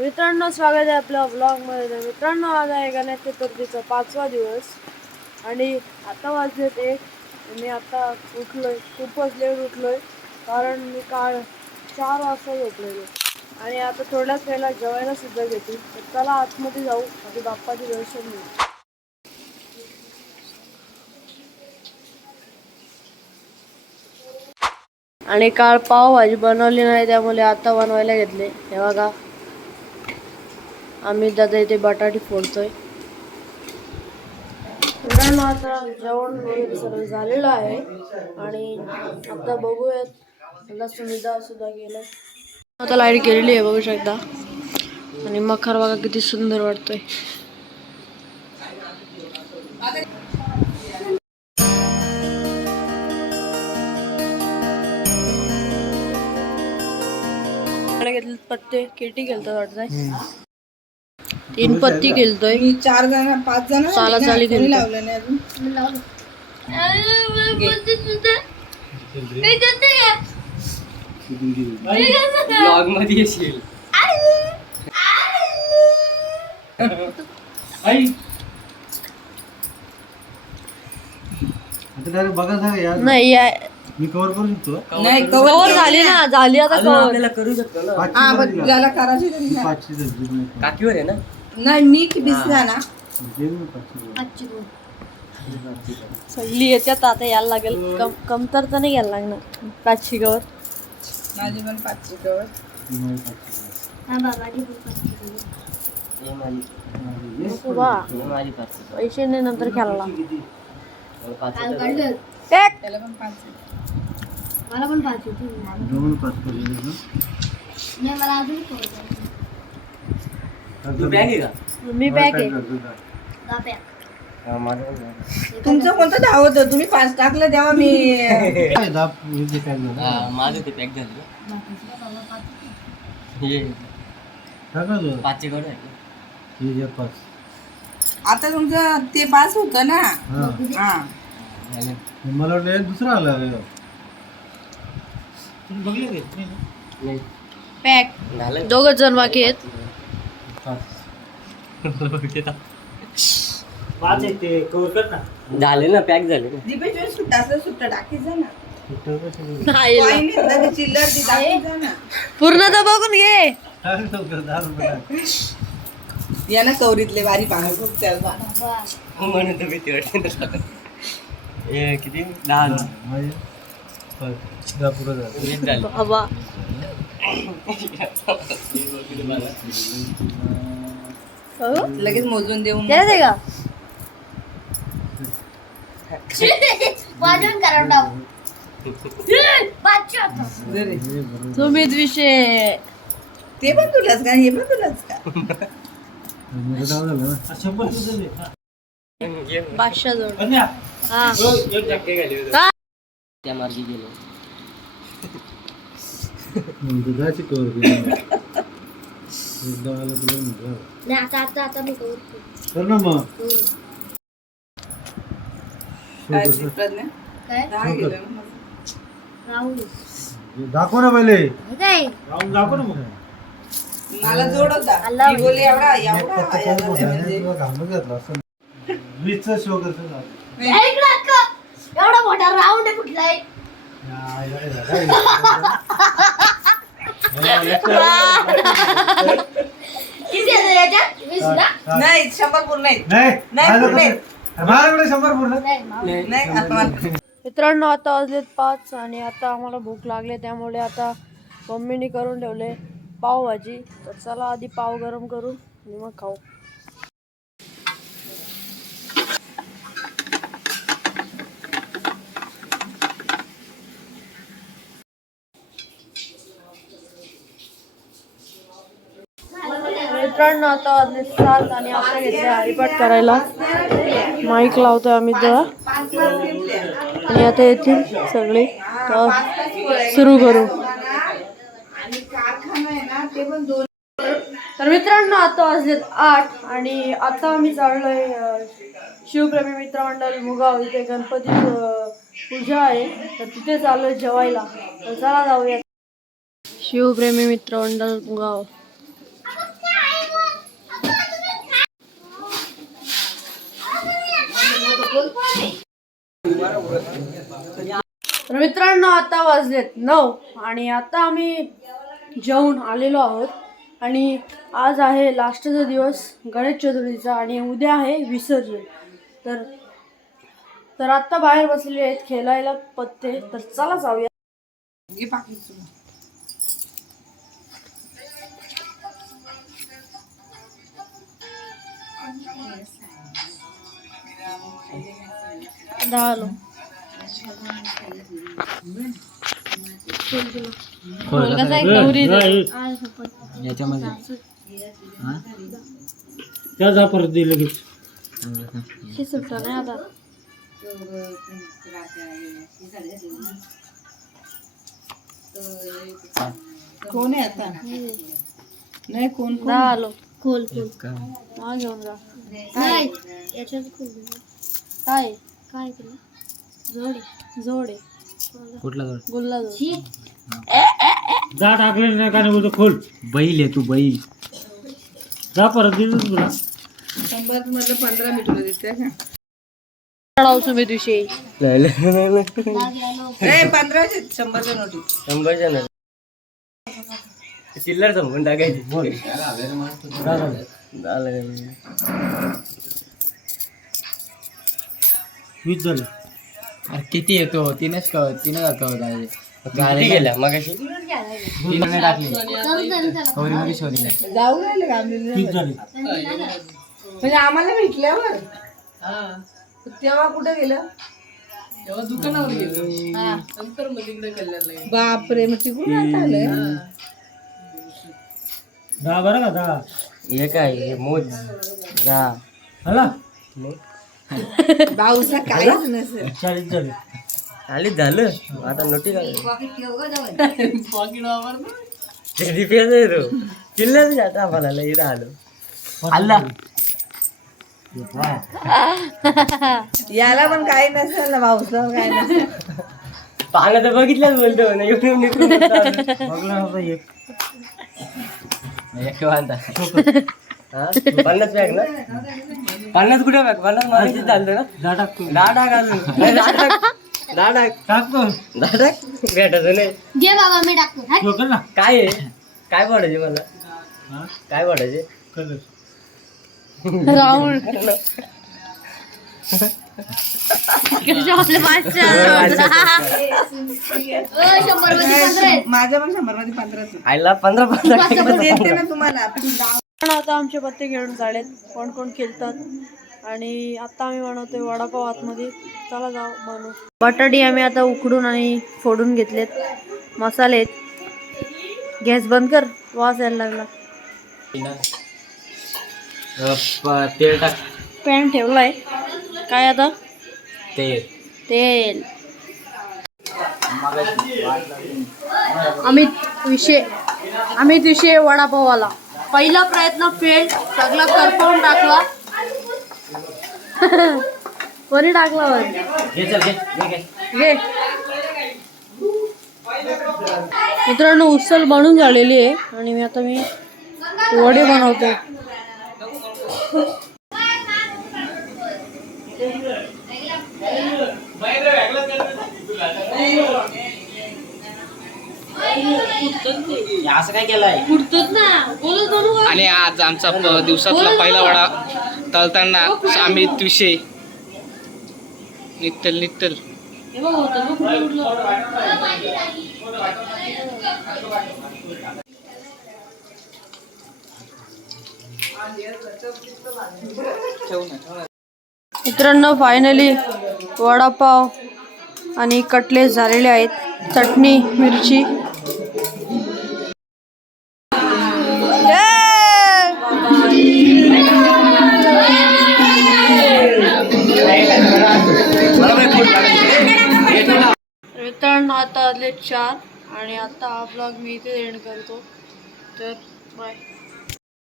मित्रांनो स्वागत आहे आपल्या ब्लॉगमध्ये तर मित्रांनो आज आहे गणेश चतुर्थीचा पाचवा दिवस आणि आता वाजलेत एक. मी आता उठलोय. खूपच लेट उठलोय कारण मी काल चार वाजता झोपलेलो. आणि आता थोड्याच वेळेला जेवायला सुद्धा घेते तर चला आतमध्ये जाऊ. आणि बाप्पाचे दर्शन घेऊ. आणि काल पावभाजी बनवली नाही त्यामुळे आता बनवायला घेतले. हे बघा. आम्ही दादा इथे बटाटे फोडतोय. मित्रांनो आता जेवण वगैरे सर्व झालेलं आहे. आणि आता बघूयात. मला सुविधा सुद्धा गेलं आता लाइट गेलेली आहे बघू शकता. आणि मखर बघा किती सुंदर वाटतोय. घेतले पत्ते. केटी खेळतात वाटतंय. तीन पत्ती खेळतोय. मी चार जण पाच जण साला चाली कोणी खेळतो लावलं नाही अजून. ब्लॉगमध्ये येशील. नाही या- मी कव्हर करू शकतो? नाही कवर झाली ना. झाली आता आपल्याला करू शकतो ना. हा. ज्याला करायची तरी. पाचशे काकीवर आहे ना? नाही मी की बिसला ना. सगळी येत्यात आता यायला लागेल. कम कमतरता नाही घ्यायला लागणार. पाचशे कवर माझी पण पाचशे कवर ती माझी पाचशे जण. हे माझी Yes, वा हे माझी पाचशे पैसे नाही नंतर खेळला त्याला पण पाचशे. दोन पाच करू ना. तू बॅग आहे का मी बॅग आहे? हा. तुमचं कोणतं धाव होतं तुम्ही पाच टाकलं तेव्हा मी हे माझं ते पॅक झालं हे. पाचशे कडे आहे. आता तुमचं ते पास होतं ना हा. हा झालं. मला वाटलं हे दुसरा आला. नाही. पॅक झालं दोघच जण बाकी आहेत पाच. झाले ना पॅक झाले ना दीपेश सुट्टा असं सुट्टा टाकीचं ना सुट्टं? नाही काही नाही ना, ते चिल्लर ती ना पूर्ण तर बघून घे टाक लवकर, दहा रुपये टाक. या ना कवरीतले बारी पाणी खूप त्याला म्हणून तर भीती वाटते ना हे किती दहा पुढं झालं. वीस झाले बाबा हो? लगेच मोजून देऊन द्या ते का? जरे. तुम्हीच विषय. ते पण तुलाच का? हे पण तुलाच का. पाचशे जोड. हा? त्या मार्गी गेलो. दुधाची कवर केली. एकदा आलं तुला म्हटलं. कर ना मग. ना. दाखव ना पहिले. मला जोड होता मी एवढा एवढा म्हणजे. शो कसं? एवढा मोठा राऊंड आहे? कुठलाय? किती आहे याच्यात वीस का नाही शंभर पूर्ण आहेत. नाही नाही, माझं पुढे. कसं- माझ्याकडे शंभर पूर्ण? नाही आता मित्रांनो आता वाजलेत पाच आणि आता आम्हाला भूक लागली त्यामुळे आता मम्मीने करून ठेवले पावभाजी. तर चला आधी पाव गरम करू आणि मग खाऊ. मित्रांनो आता वाजले सात आणि आता घेतले हरिपाठ करायला. माईक लावतोय आम्ही तेव्हा आणि आता येतील सगळे. सुरू करू. तर मित्रांनो आता वाजलेत आठ आणि आता आम्ही चाललोय शिवप्रेमी मित्रमंडळ मुगाव. इथे गणपती पूजा आहे. तर तिथे चाललोय जेवायला. तर चला जाऊया. शिवप्रेमी मित्रमंडळ मुगाव. तर मित्रांनो आता वाजलेत नऊ आणि आता आम्ही जेवून आलेलो आहोत. आणि आज आहे लास्टचा दिवस गणेश चतुर्थीचा आणि उद्या आहे विसर्जन. तर तर आत्ता बाहेर बसलेले आहेत खेळायला पत्ते. तर चला जाऊया. घे पाकीट दहा त्या जा परत दे लगेच. नाही आता. कोण आहे आता? नाही कोण कोण? दहा आलो खोल खोल हा घेऊन जा. काय? याच्यात काय? काय तुला? जोडे जोडे कुठला गुल्ला जोड. जा टाकले नाही का नाही बोलतो खोल. बैल आहे तू बैल. जा परत दिलं तुला. शंभर मधलं पंधरा का चढाव तुम्ही दिवशी. ए पंधराशे शंभरच्या नोटी. शंभरच्या नाही चिल्लर संपून टाकायची. झालं. वीस झालं अरे किती येतो? तीनच गेल्या? मगाशी? तीन टाकली. कवरी मध्ये शोधले जाऊ राहिले का आम्ही? तीस झाले म्हणजे आम्हाला भेटल्यावर? तेव्हा कुठे गेलं? तेव्हा दुकानावर गेलो. बापरे मग तिकडून आता आलंय दहा बरं का दहा हे काय हे मोज. दहा आला पावसा काहीच नसेल. चाळीस झाले. आता नोटी काय रिपेअर आहे तो. चिल्लर आता आम्हाला लई आलो. आला. याला पण काही नसेल ना पावसा काय नसेल. पाहिलं तर बघितलंच बोलतो. ना निघून. बघला होता एक. एक वांदा? पन्नास बॅग ना? पन्नास कुठे बॅग पन्नास मारायची चालतं ना दहा टाक अजून नाही, दहा टाक दहा टाक टाकतो दहा टाक भेटायचं नाही घे बाबा मी टाकतो ठोकल ना काय आहे काय पडायचे मला हा काय पडायचे कलर राहुल माझ्या पण शंभरमध्ये पंधराच आईला पंधरा पंधरा ना तुम्हाला पण आता आमचे पत्ते खेळून झालेत कोण कोण खेळतात. आणि आता आम्ही बनवतोय वडापाव आतमध्ये. चला जाऊ बनवू. बटाटी आम्ही आता उकडून आणि फोडून घेतलेत. मसाले गॅस बंद कर. वास यायला लागला. तेल टाक. पॅन ठेवलाय. काय आता? तेल. तेल. अमित विषय अमित विषय वडापाववाला. पहिला प्रयत्न फेल सगळा करपवून टाकला. कोणी टाकला वर? घे मित्रांनो उसल बनून झालेली आहे. आणि मी आता मी वडे बनवते. असं काय केलंय? आणि आज आमचा प- दिवसातला पहिला वडा तळताना अमित विषय नित्तल नित्तल. मित्रांनो फायनली वडापाव आणि कटलेस झालेले आहेत. चटणी मिरची. मित्रांनो चार आणि आता हा ब्लॉग मी इथे एंड करतो. तर बाय